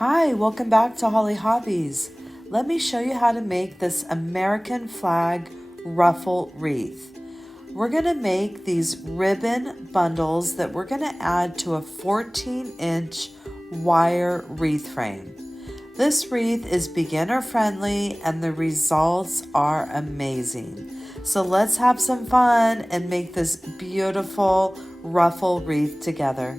Hi, welcome back to Holly Hobbies. Let me show you how to make this American Flag ruffle wreath. We're going to make these ribbon bundles that we're going to add to a 14-inch wire wreath frame. This wreath is beginner friendly and the results are amazing. So let's have some fun and make this beautiful ruffle wreath together.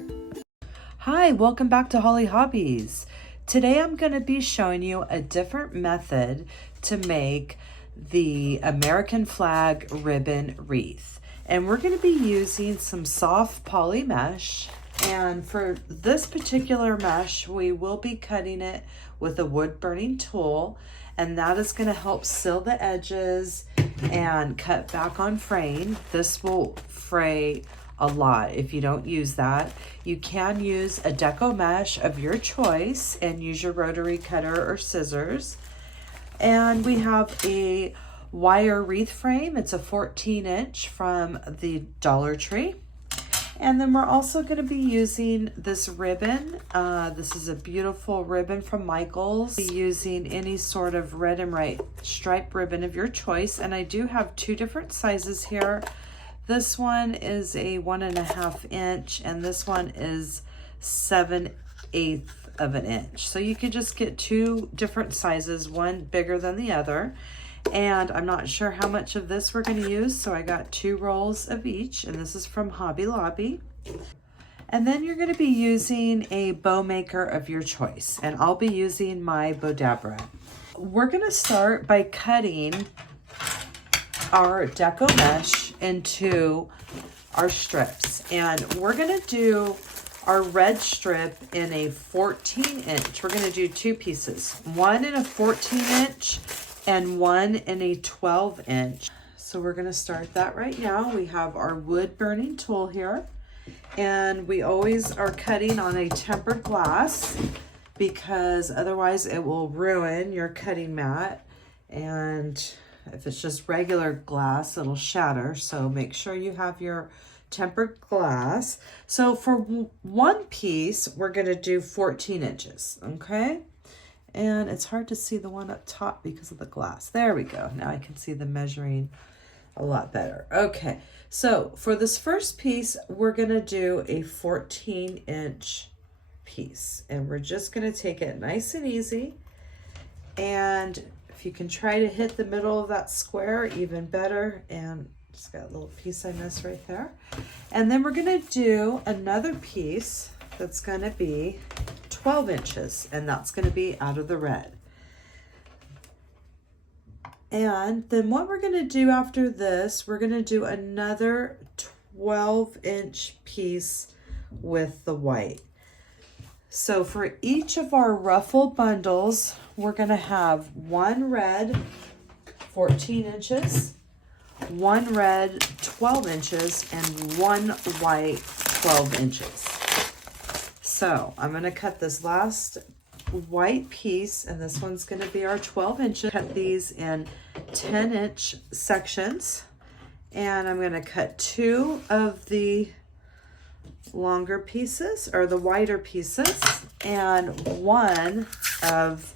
Hi, welcome back to Holly Hobbies. Today I'm going to be showing you a different method to make the American Flag ribbon wreath. And we're going to be using some soft poly mesh. And for this particular mesh, we will be cutting it with a wood burning tool. And that is going to help seal the edges and cut back on fraying. This will fray a lot if you don't use that. You can use a deco mesh of your choice and use your rotary cutter or scissors. And we have a wire wreath frame. It's a 14-inch from the Dollar Tree. And then we're also going to be using this ribbon. This is a beautiful ribbon from Michaels. Be using any sort of red and white stripe ribbon of your choice. And I do have two different sizes here. This one is a 1.5 inch and this one is 7/8 of an inch. So you could just get two different sizes, one bigger than the other. And I'm not sure how much of this we're going to use, so I got 2 rolls of each, and this is from Hobby Lobby. And then you're going to be using a bow maker of your choice, and I'll be using my Bodabra. We're going to start by cutting our deco mesh into our strips, and we're going to do our red strip in a 14-inch. We're going to do 2 pieces, one in a 14-inch and one in a 12-inch. So we're going to start that right now. We have our wood burning tool here, and we always are cutting on a tempered glass because otherwise it will ruin your cutting mat, and if it's just regular glass, it'll shatter. So make sure you have your tempered glass. So for one piece, we're going to do 14 inches, okay? And it's hard to see the one up top because of the glass. There we go. Now I can see the measuring a lot better. Okay, so for this first piece, we're going to do a 14-inch piece. And we're just going to take it nice and easy. And if you can try to hit the middle of that square, even better. And just got a little piece I missed right there. And then we're going to do another piece that's going to be 12 inches, and that's going to be out of the red. And then what we're going to do after this, we're going to do another 12-inch piece with the white. So for each of our ruffle bundles, we're going to have one red 14 inches, one red 12 inches, and one white 12 inches. So I'm going to cut this last white piece, and this one's going to be our 12 inches. Cut these in 10-inch sections, and I'm going to cut 2 of the longer pieces, or the wider pieces, and 1 of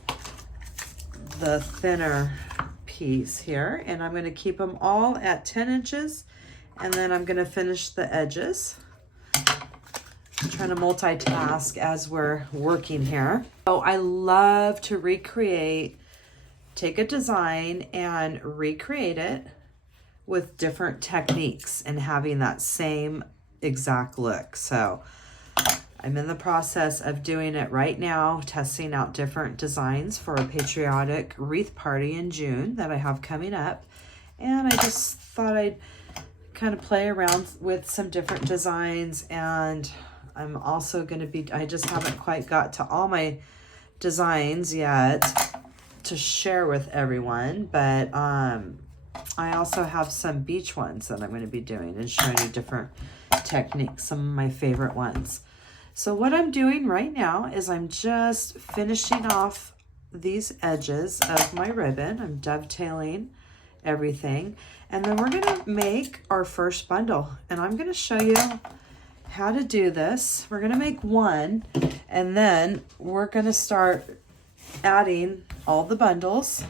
the thinner piece here. And I'm going to keep them all at 10 inches, and then I'm going to finish the edges. I'm trying to multitask as we're working here. So I love to take a design and recreate it with different techniques and having that same exact look. So I'm in the process of doing it right now, testing out different designs for a Patriotic Wreath party in June that I have coming up. And I just thought I'd kind of play around with some different designs, and I'm also going to be, I just haven't quite got to all my designs yet to share with everyone, but I also have some beach ones that I'm going to be doing and showing you different techniques, some of my favorite ones. So what I'm doing right now is I'm just finishing off these edges of my ribbon. I'm dovetailing everything, and then we're going to make our first bundle, and I'm going to show you how to do this. We're gonna make one, and then we're gonna start adding all the bundles.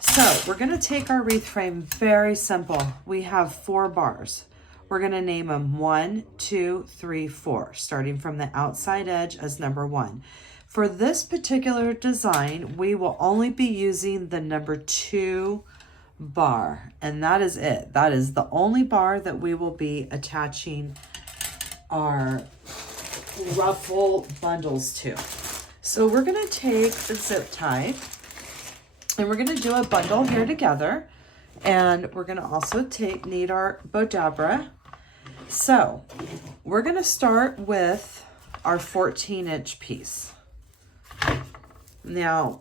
So we're gonna take our wreath frame, very simple. We have 4 bars. We're gonna name them 1, 2, 3, 4, starting from the outside edge as number 1. For this particular design, we will only be using the number 2 bar, and that is it. That is the only bar that we will be attaching our ruffle bundles to. So we're gonna take a zip tie, and we're gonna do a bundle here together, and we're gonna also need our bodabra. So we're gonna start with our 14-inch piece. Now,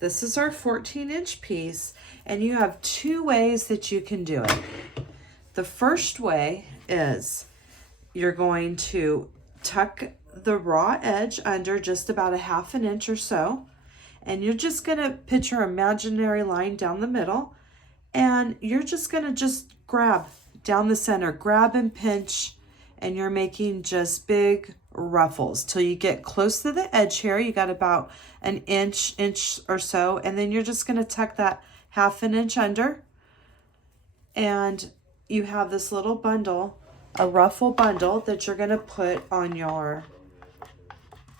this is our 14-inch piece, and you have 2 ways that you can do it. The first way is you're going to tuck the raw edge under just about a 1/2 inch or so, and you're just gonna put your imaginary line down the middle, and you're just gonna grab down the center, grab and pinch, and you're making just big ruffles till you get close to the edge here. You got about an inch or so, and then you're just gonna tuck that 1/2 inch under, and you have this little bundle, a ruffle bundle, that you're gonna put on your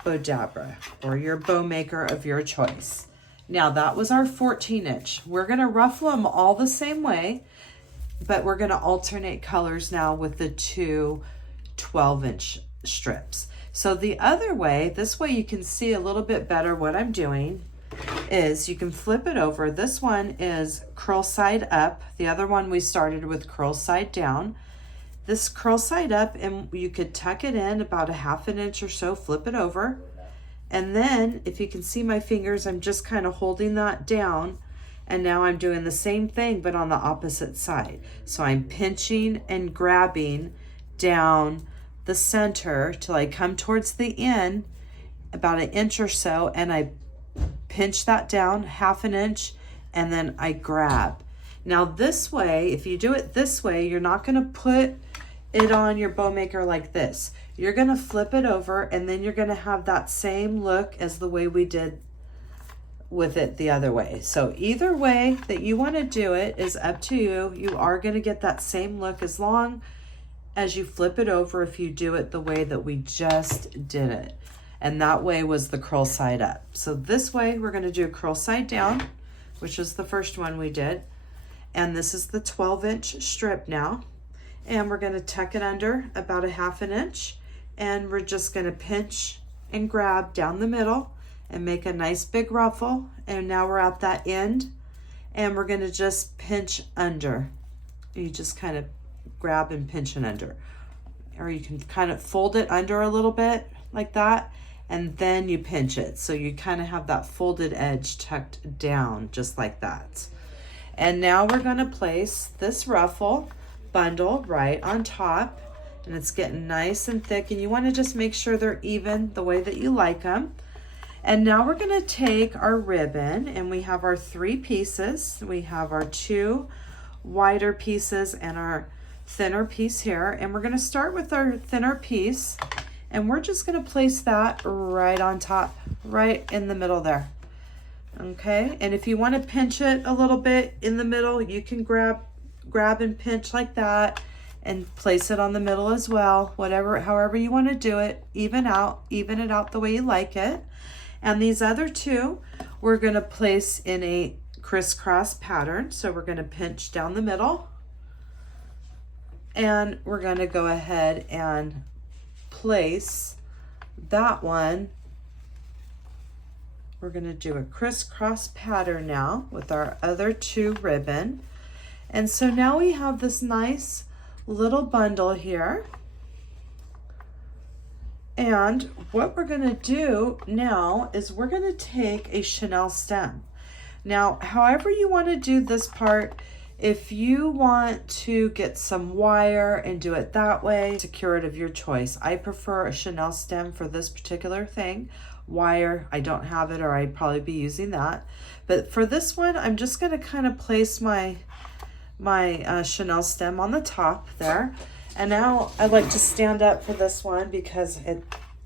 bodabra or your bow maker of your choice. Now that was our 14-inch. We're gonna ruffle them all the same way, but we're gonna alternate colors now with the 2 12-inch strips. So the other way, this way you can see a little bit better what I'm doing, is you can flip it over. This one is curl side up. The other one we started with curl side down. This curl side up, and you could tuck it in about a 1/2 inch or so, flip it over. And then if you can see my fingers, I'm just kind of holding that down. And now I'm doing the same thing, but on the opposite side. So I'm pinching and grabbing down the center till I come towards the end, about an inch or so, and I pinch that down 1/2 inch, and then I grab. Now this way, if you do it this way, you're not gonna put it on your bow maker like this. You're gonna flip it over, and then you're gonna have that same look as the way we did with it the other way. So either way that you wanna do it is up to you. You are gonna get that same look as long as you flip it over if you do it the way that we just did it. And that way was the curl side up. So this way we're gonna do curl side down, which is the first one we did. And this is the 12-inch strip now. And we're gonna tuck it under about a 1/2 inch. And we're just gonna pinch and grab down the middle and make a nice big ruffle. And now we're at that end, and we're gonna just pinch under. You just kind of grab and pinch it under. Or you can kind of fold it under a little bit like that, and then you pinch it. So you kind of have that folded edge tucked down just like that. And now we're gonna place this ruffle bundle right on top, and it's getting nice and thick, and you wanna just make sure they're even the way that you like them. And now we're gonna take our ribbon, and we have our 3 pieces. We have our 2 wider pieces and our thinner piece here, and we're gonna start with our thinner piece, and we're just gonna place that right on top, right in the middle there. Okay, and if you wanna pinch it a little bit in the middle, you can grab and pinch like that and place it on the middle as well. However you wanna do it, even it out the way you like it. And these other 2, we're gonna place in a crisscross pattern. So we're gonna pinch down the middle, and we're gonna go ahead and place that one. We're gonna do a crisscross pattern now with our other 2 ribbon. And so now we have this nice little bundle here. And what we're gonna do now is we're gonna take a chenille stem. Now, however you wanna do this part, if you want to get some wire and do it that way, secure it of your choice. I prefer a chenille stem for this particular thing. Wire, I don't have it, or I'd probably be using that. But for this one, I'm just gonna kind of place my chenille stem on the top there. And now I like to stand up for this one because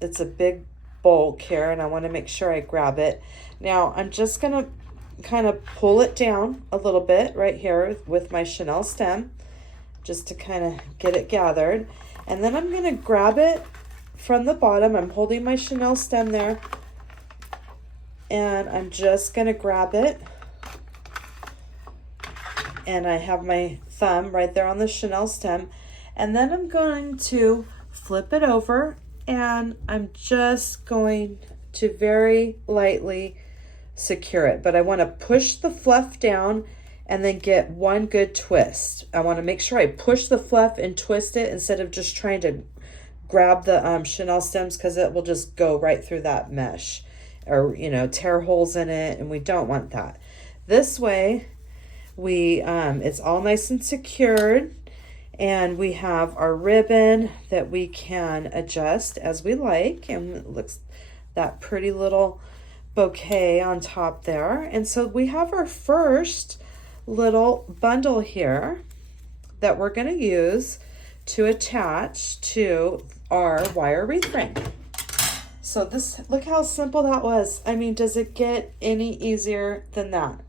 it's a big bulk here and I want to make sure I grab it. Now I'm just going to kind of pull it down a little bit right here with my chenille stem just to kind of get it gathered. And then I'm going to grab it from the bottom. I'm holding my chenille stem there and I'm just going to grab it. And I have my thumb right there on the chenille stem. And then I'm going to flip it over and I'm just going to very lightly secure it. But I want to push the fluff down and then get one good twist. I want to make sure I push the fluff and twist it instead of just trying to grab the chenille stems, because it will just go right through that mesh or, you know, tear holes in it, and we don't want that. This way it's all nice and secured, and we have our ribbon that we can adjust as we like, and it looks that pretty little bouquet on top there. And so we have our first little bundle here that we're going to use to attach to our wire wreath frame. So this, look how simple that was. I mean, does it get any easier than that?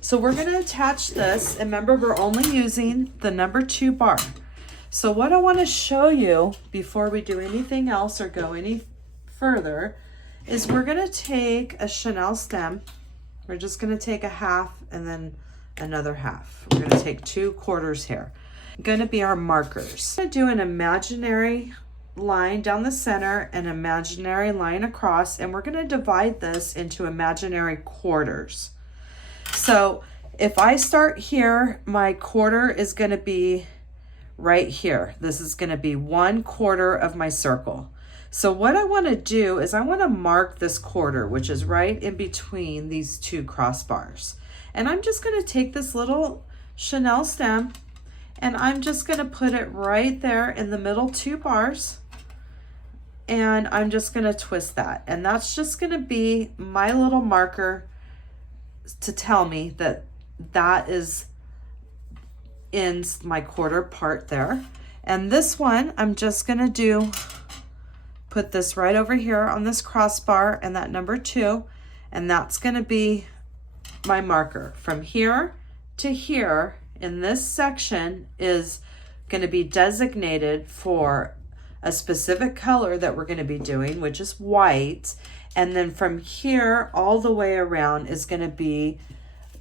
So we're going to attach this, and remember, we're only using the number 2 bar. So what I want to show you before we do anything else or go any further is we're going to take a chenille stem. We're just going to take a half and then another half. We're going to take 2 quarters here. Going to be our markers. I'm going to do an imaginary line down the center, an imaginary line across, and we're going to divide this into imaginary quarters. So if I start here, my quarter is going to be right here. This is going to be 1/4 of my circle. So what I want to do is I want to mark this quarter, which is right in between these 2 crossbars. And I'm just going to take this little chenille stem and I'm just going to put it right there in the middle 2 bars. And I'm just going to twist that. And that's just going to be my little marker to tell me that that is ends my quarter part there. And this one, I'm just going to put this right over here on this crossbar and that number 2, and that's going to be my marker. From here to here in this section is going to be designated for a specific color that we're going to be doing, which is white. And then from here all the way around is going to be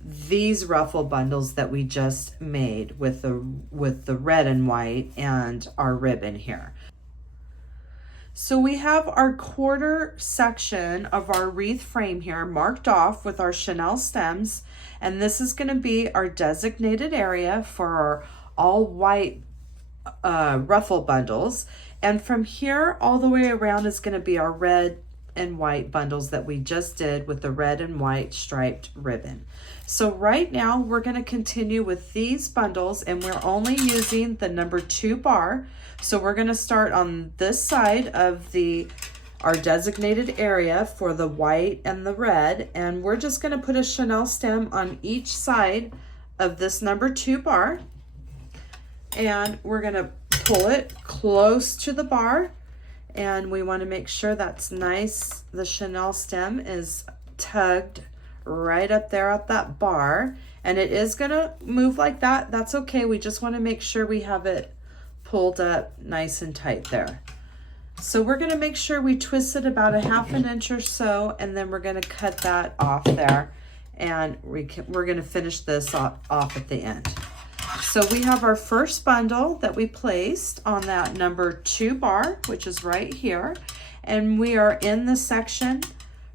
these ruffle bundles that we just made with the red and white and our ribbon here. So we have our quarter section of our wreath frame here marked off with our chenille stems, and this is going to be our designated area for our all white ruffle bundles. And from here all the way around is going to be our red and white bundles that we just did with the red and white striped ribbon. So right now we're going to continue with these bundles, and we're only using the number 2 bar. So we're going to start on this side of our designated area for the white and the red, and we're just going to put a chenille stem on each side of this number 2 bar, and we're going to pull it close to the bar, and we want to make sure that's nice. The chenille stem is tugged right up there at that bar, and it is going to move like that. That's okay. We just want to make sure we have it pulled up nice and tight there. So we're going to make sure we twist it about a 1/2 inch or so, and then we're going to cut that off there, and we're going to finish this off at the end. So we have our first bundle that we placed on that number 2 bar, which is right here, and we are in the section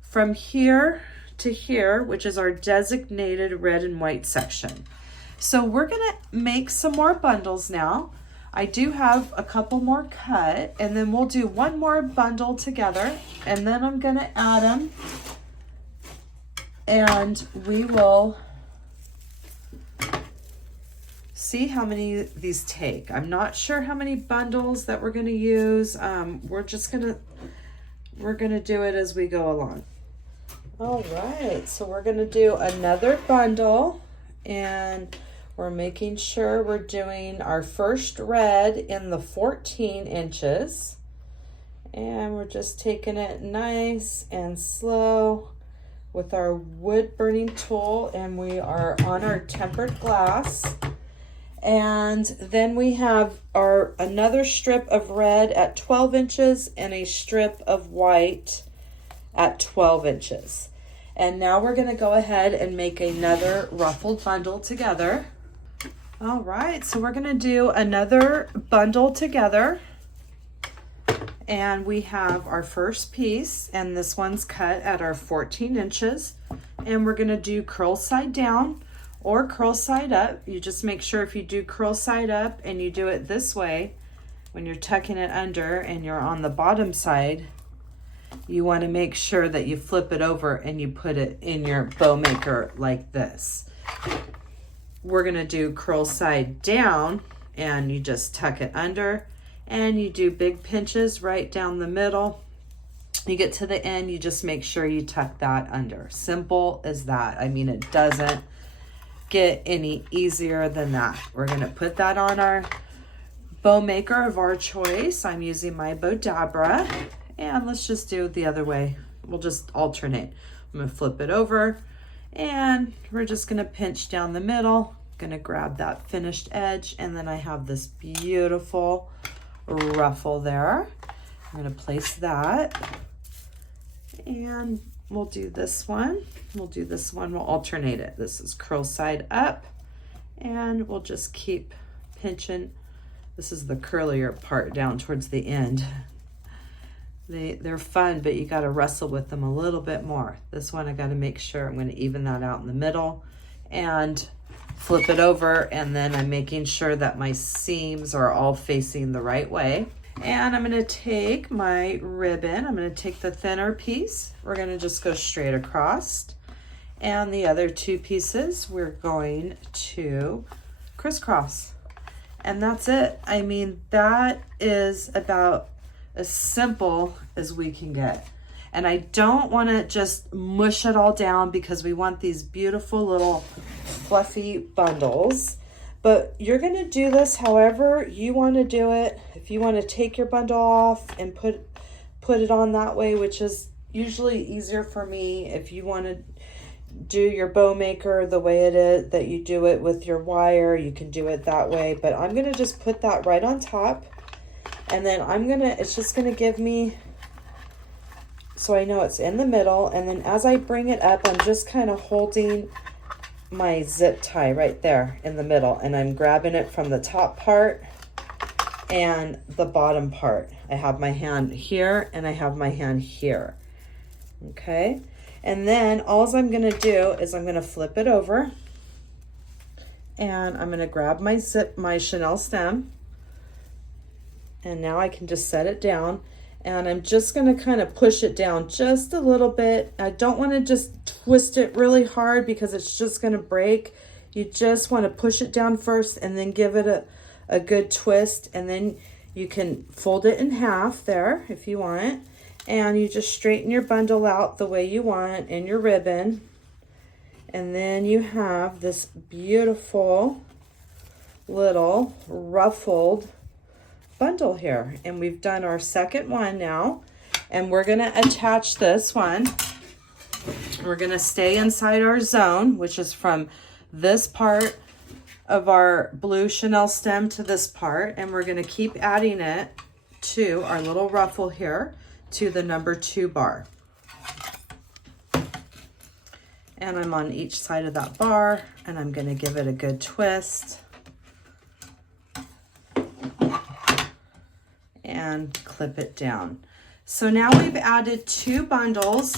from here to here, which is our designated red and white section. So we're going to make some more bundles now. I do have a couple more cut, and then we'll do one more bundle together, and then I'm going to add them, and we will see how many these take. I'm not sure how many bundles that we're going to use. We're going to do it as we go along. All right, so we're going to do another bundle, and We're making sure we're doing our first red in the 14 inches. And we're just taking it nice and slow with our wood burning tool, and we are on our tempered glass. And then we have our another strip of red at 12 inches and a strip of white at 12 inches. And now we're gonna go ahead and make another ruffled bundle together. All right, so we're gonna do another bundle together. And we have our first piece, and this one's cut at our 14 inches. And we're gonna do curl side down or curl side up. You just make sure if you do curl side up and you do it this way, when you're tucking it under and you're on the bottom side, you wanna make sure that you flip it over and you put it in your bow maker like this. We're gonna do curl side down, and you just tuck it under and you do big pinches right down the middle. You get to the end, you just make sure you tuck that under. Simple as that. I mean, it doesn't get any easier than that. We're gonna put that on our bow maker of our choice. I'm using my Bodabra, and let's just do it the other way. We'll just alternate. I'm gonna flip it over, and we're just gonna pinch down the middle, gonna grab that finished edge, and then I have this beautiful ruffle there. I'm gonna place that, and we'll do this one. We'll do this one, we'll alternate it. This is curl side up, and we'll just keep pinching. This is the curlier part down towards the end. They're fun, but you got to wrestle with them a little bit more. This one I got to make sure I'm going to even that out in the middle and flip it over, and then I'm making sure that my seams are all facing the right way. And I'm going to take my ribbon. I'm going to take the thinner piece. We're going to just go straight across, and the other two pieces we're going to crisscross, and that's it. I mean, that is about as simple as we can get. And I don't want to just mush it all down because we want these beautiful little fluffy bundles. But you're going to do this however you want to do it. If you want to take your bundle off and put it on that way, which is usually easier for me. If you want to do your bow maker the way it is, that you do it with your wire, you can do it that way. But I'm going to just put that right on top. And then it's just gonna give me, so I know it's in the middle. And then as I bring it up, I'm just kind of holding my zip tie right there in the middle. And I'm grabbing it from the top part and the bottom part. I have my hand here and I have my hand here. Okay. And then all I'm gonna do is I'm gonna flip it over, and I'm gonna grab my Chanel stem. And now I can just set it down, and I'm just going to kind of push it down just a little bit. I don't want to just twist it really hard because it's just going to break. You just want to push it down first and then give it a good twist, and then you can fold it in half there if you want, and you just straighten your bundle out the way you want in your ribbon. And then you have this beautiful little ruffled bundle here, and we've done our second one now, and we're going to attach this one. We're going to stay inside our zone, which is from this part of our blue Chanel stem to this part, and we're going to keep adding it to our little ruffle here to the number 2 bar. And I'm on each side of that bar, and I'm going to give it a good twist and clip it down. So now we've added 2 bundles,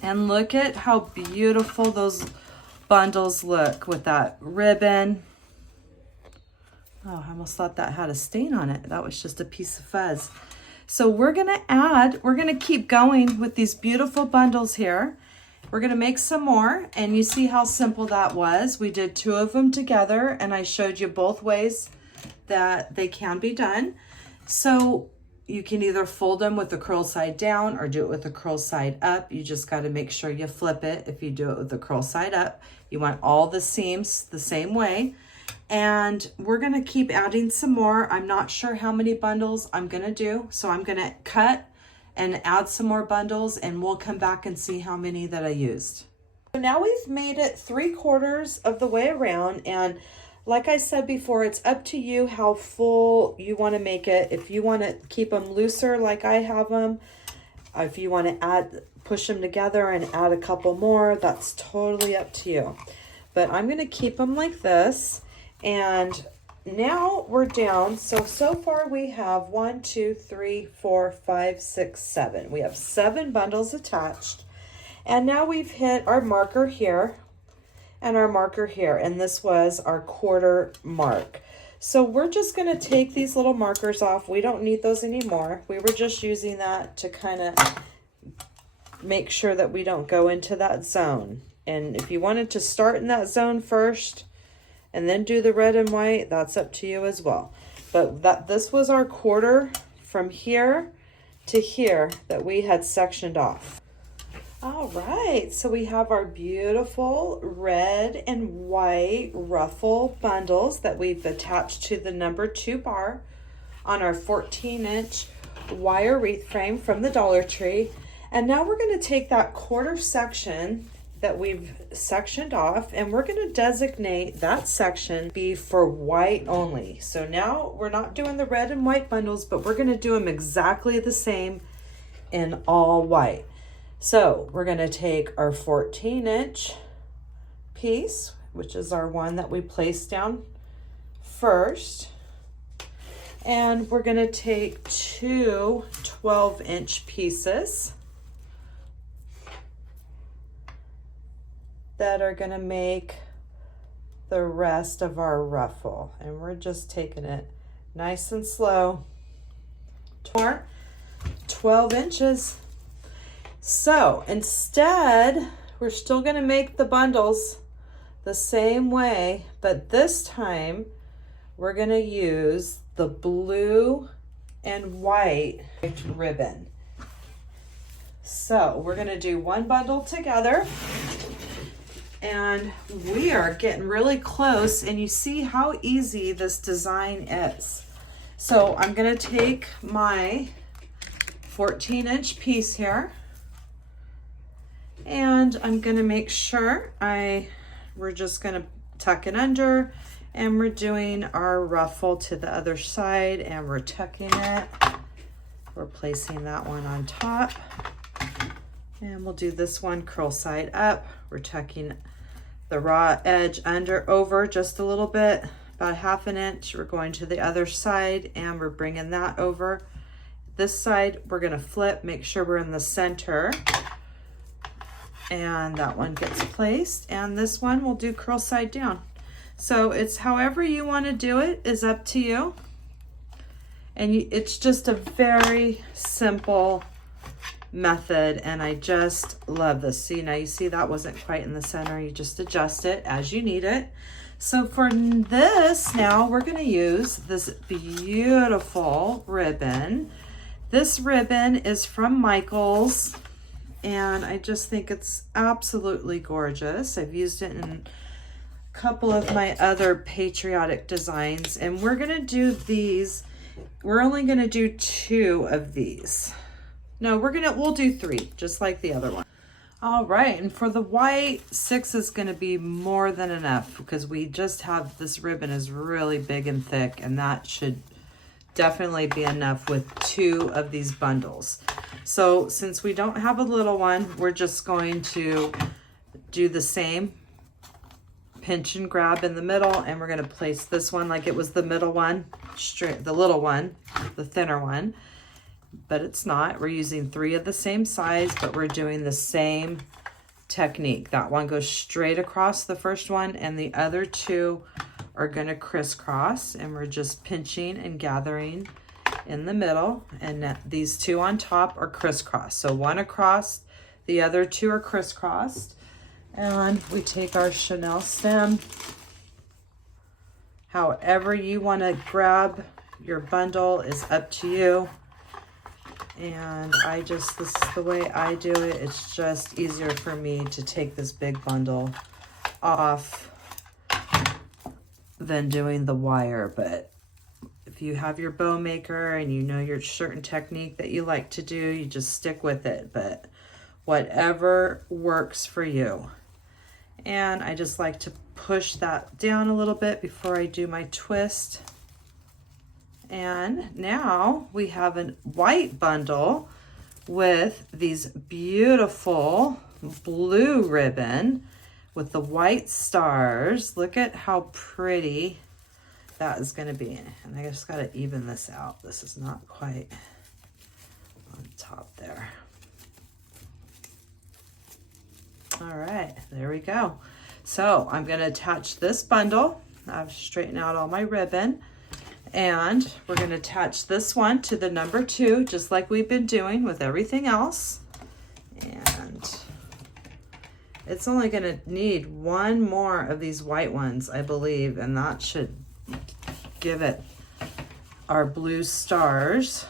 and look at how beautiful those bundles look with that ribbon. Oh, I almost thought that had a stain on it. That was just a piece of fuzz. So we're gonna keep going with these beautiful bundles here. We're gonna make some more, and you see how simple that was. We did 2 of them together, and I showed you both ways that they can be done. So You can either fold them with the curl side down or do it with the curl side up. You just got to make sure you flip it. If you do it with the curl side up, you want all the seams the same way. And we're going to keep adding some more. I'm not sure how many bundles I'm going to do. So I'm going to cut and add some more bundles, and we'll come back and see how many that I used. So now we've made it 3/4 of the way around, and like I said before, it's up to you how full you want to make it. If you want to keep them looser like I have them, if you want to push them together and add a couple more, that's totally up to you. But I'm going to keep them like this. And now we're down. So far we have 1, 2, 3, 4, 5, 6, 7. We have 7 bundles attached. And now we've hit our marker here and our marker here, and this was our 1/4 mark. So we're just going to take these little markers off. We don't need those anymore. We were just using that to kind of make sure that we don't go into that zone. And if you wanted to start in that zone first and then do the red and white, that's up to you as well. But this was our 1/4 from here to here that we had sectioned off. All right, so we have our beautiful red and white ruffle bundles that we've attached to the number 2 bar on our 14-inch wire wreath frame from the Dollar Tree. And now we're going to take that 1/4 section that we've sectioned off, and we're going to designate that section be for white only. So now we're not doing the red and white bundles, but we're going to do them exactly the same in all white. So we're going to take our 14-inch piece, which is our one that we placed down first, and we're going to take 2 12-inch pieces that are going to make the rest of our ruffle. And we're just taking it nice and slow. 12 inches. So instead, we're still going to make the bundles the same way, but this time we're going to use the blue and white ribbon. So we're going to do one bundle together, and we are getting really close, and you see how easy this design is. So I'm going to take my 14-inch piece here, and I'm going to make sure we're just going to tuck it under, and we're doing our ruffle to the other side, and we're tucking it. We're placing that one on top, and we'll do this one curl side up. We're tucking the raw edge over just a little bit, about 1/2 inch. We're going to the other side, and we're bringing that over. This side, we're going to flip, make sure we're in the center. And that one gets placed, and this one we'll do curl side down. So it's however you want to do it is up to you. And it's just a very simple method, and I just love this. See, now you see that wasn't quite in the center. You just adjust it as you need it. So for this, now we're going to use this beautiful ribbon. This ribbon is from Michael's, and I just think it's absolutely gorgeous. I've used it in a couple of my other patriotic designs, and we're gonna do these. We're only gonna do 2 of these. No, we'll do 3, just like the other one. All right, and for the white, 6 is gonna be more than enough, because we just have, this ribbon is really big and thick, and that should definitely be enough with 2 of these bundles. So since we don't have a little one, we're just going to do the same pinch and grab in the middle, and we're going to place this one like it was the middle one, straight, the little one, the thinner one, but it's not. We're using 3 of the same size, but we're doing the same technique. That one goes straight across the first one, and the other 2 are going to crisscross, and we're just pinching and gathering in the middle, and these 2 on top are crisscross. So one across, the other 2 are crisscrossed, and we take our chenille stem. However you want to grab your bundle is up to you. And this is the way I do it. It's just easier for me to take this big bundle off than doing the wire. But if you have your bow maker and you know your certain technique that you like to do, you just stick with it. But whatever works for you. And I just like to push that down a little bit before I do my twist. And now we have a white bundle with these beautiful blue ribbon with the white stars. Look at how pretty that is going to be. And I just got to even this out. This is not quite on top there. All right, there we go. So I'm going to attach this bundle. I've straightened out all my ribbon. And we're going to attach this one to the number 2, just like we've been doing with everything else. And it's only going to need one more of these white ones, I believe, and that should give it our blue stars.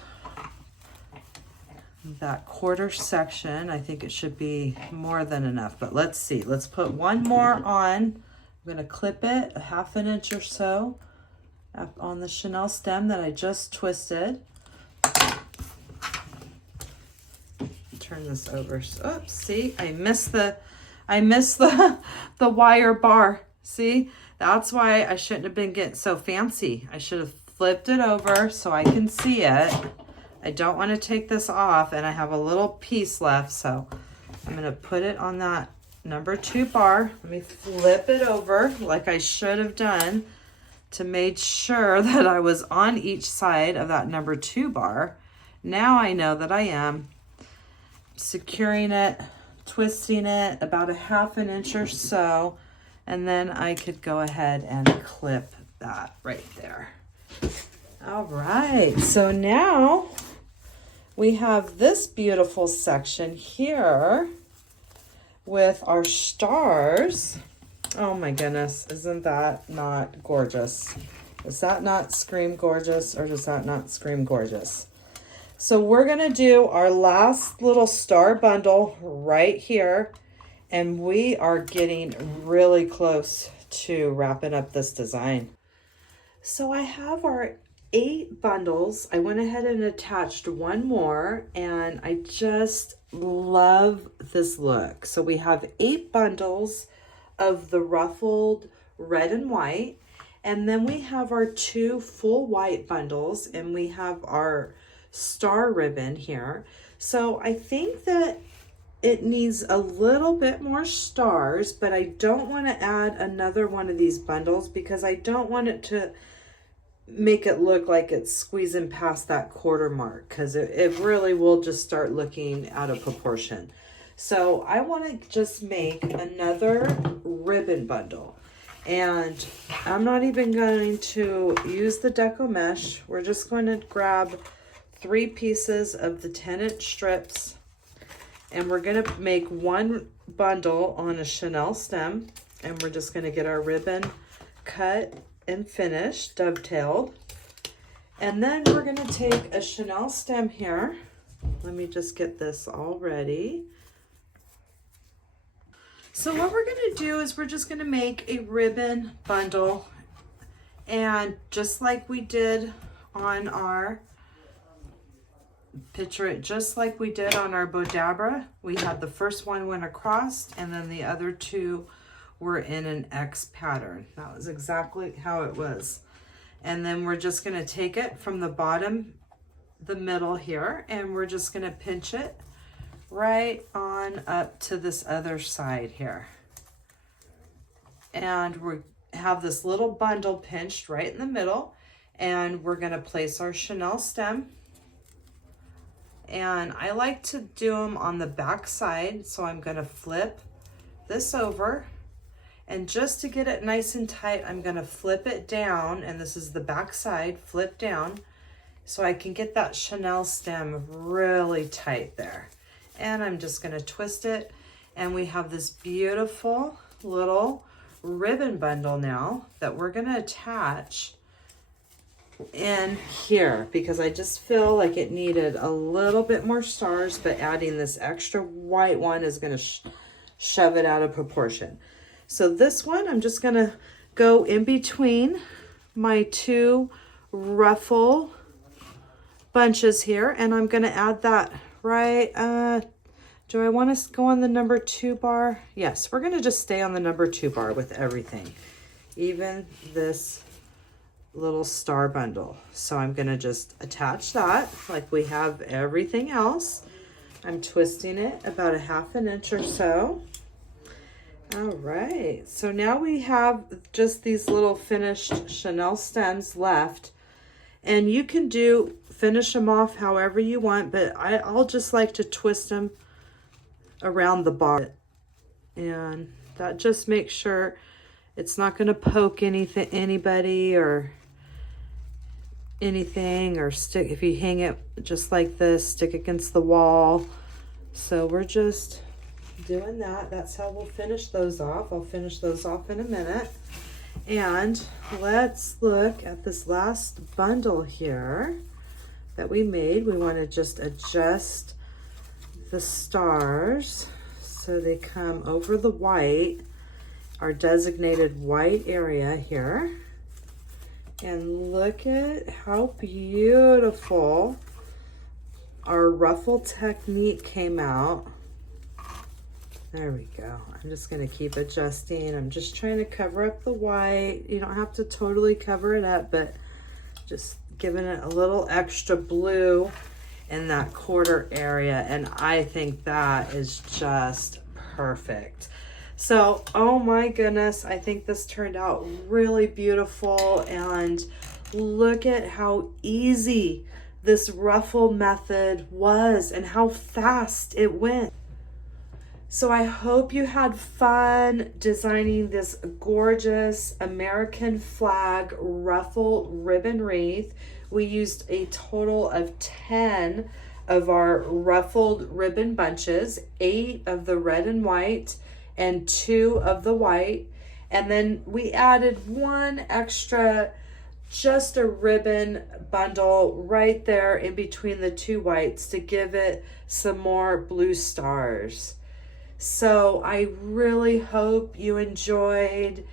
That quarter section, I think it should be more than enough, but let's see. Let's put one more on. I'm going to clip it a 1/2 inch or so up on the chenille stem that I just twisted. Turn this over. Oops, see, I missed the wire bar. See, that's why I shouldn't have been getting so fancy. I should have flipped it over so I can see it. I don't want to take this off, and I have a little piece left, so I'm going to put it on that number 2 bar. Let me flip it over like I should have done to make sure that I was on each side of that number 2 bar. Now I know that I am securing it, twisting it about a 1/2 inch or so, and then I could go ahead and clip that right there. All right, so now we have this beautiful section here with our stars. Oh my goodness, isn't that not gorgeous? Does that not scream gorgeous, or does that not scream gorgeous? So we're gonna do our last little star bundle right here, and we are getting really close to wrapping up this design. So I have our 8 bundles. I went ahead and attached one more, and I just love this look. So we have 8 bundles of the ruffled red and white, and then we have our 2 full white bundles, and we have our star ribbon here. So I think that it needs a little bit more stars, but I don't want to add another one of these bundles because I don't want it to make it look like it's squeezing past that quarter mark, because it really will just start looking out of proportion. So I want to just make another ribbon bundle, and I'm not even going to use the deco mesh. We're just going to grab 3 pieces of the 10-inch strips, and we're going to make one bundle on a chenille stem, and we're just going to get our ribbon cut and finished, dovetailed. And then we're going to take a chenille stem here. Let me just get this all ready. So what we're going to do is we're just going to make a ribbon bundle, and just like we did on our picture it just like we did on our Bodabra. We had the first one went across, and then the other 2 were in an X pattern. That was exactly how it was. And then we're just going to take it from the bottom, the middle here, and we're just going to pinch it right on up to this other side here. And we have this little bundle pinched right in the middle, and we're going to place our chenille stem. And I like to do them on the back side, so I'm going to flip this over, and just to get it nice and tight, I'm going to flip it down, and this is the back side, flip down, so I can get that chenille stem really tight there. And I'm just going to twist it, and we have this beautiful little ribbon bundle now that we're going to attach in here because I just feel like it needed a little bit more stars, but adding this extra white one is going to shove it out of proportion. So this one, I'm just going to go in between my two ruffle bunches here, and I'm going to add that right, do I want to go on the number 2 bar? Yes, we're going to just stay on the number 2 bar with everything, even this little star bundle. So I'm going to just attach that like we have everything else. I'm twisting it about a 1/2 inch or so. All right, so now we have just these little finished Chanel stems left, and you can finish them off however you want, but I'll just like to twist them around the bar, and that just makes sure it's not going to poke anybody or anything, or stick. If you hang it just like this, stick against the wall. So we're just doing that. That's how we'll finish those off. I'll finish those off in a minute. And let's look at this last bundle here that we made. We want to just adjust the stars so they come over the white, our designated white area here. And look at how beautiful our ruffle technique came out. There we go. I'm just going to keep adjusting. I'm just trying to cover up the white. You don't have to totally cover it up, but just giving it a little extra blue in that quarter area. And I think that is just perfect. So, oh my goodness, I think this turned out really beautiful. And look at how easy this ruffle method was and how fast it went. So I hope you had fun designing this gorgeous American flag ruffle ribbon wreath. We used a total of 10 of our ruffled ribbon bunches, 8 of the red and white, and 2 of the white. And then we added 1 extra, just a ribbon bundle right there in between the 2 whites to give it some more blue stars. So I really hope you enjoyed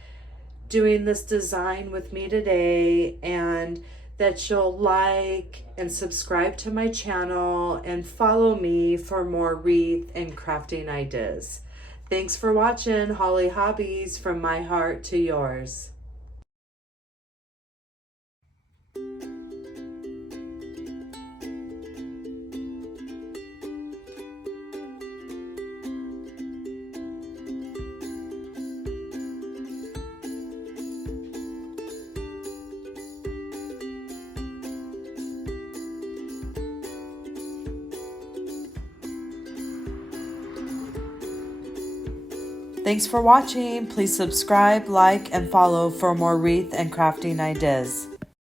doing this design with me today, and that you'll like and subscribe to my channel and follow me for more wreath and crafting ideas. Thanks for watching Holly Hobbies, from my heart to yours. Thanks for watching. Please subscribe, like, and follow for more wreath and crafting ideas.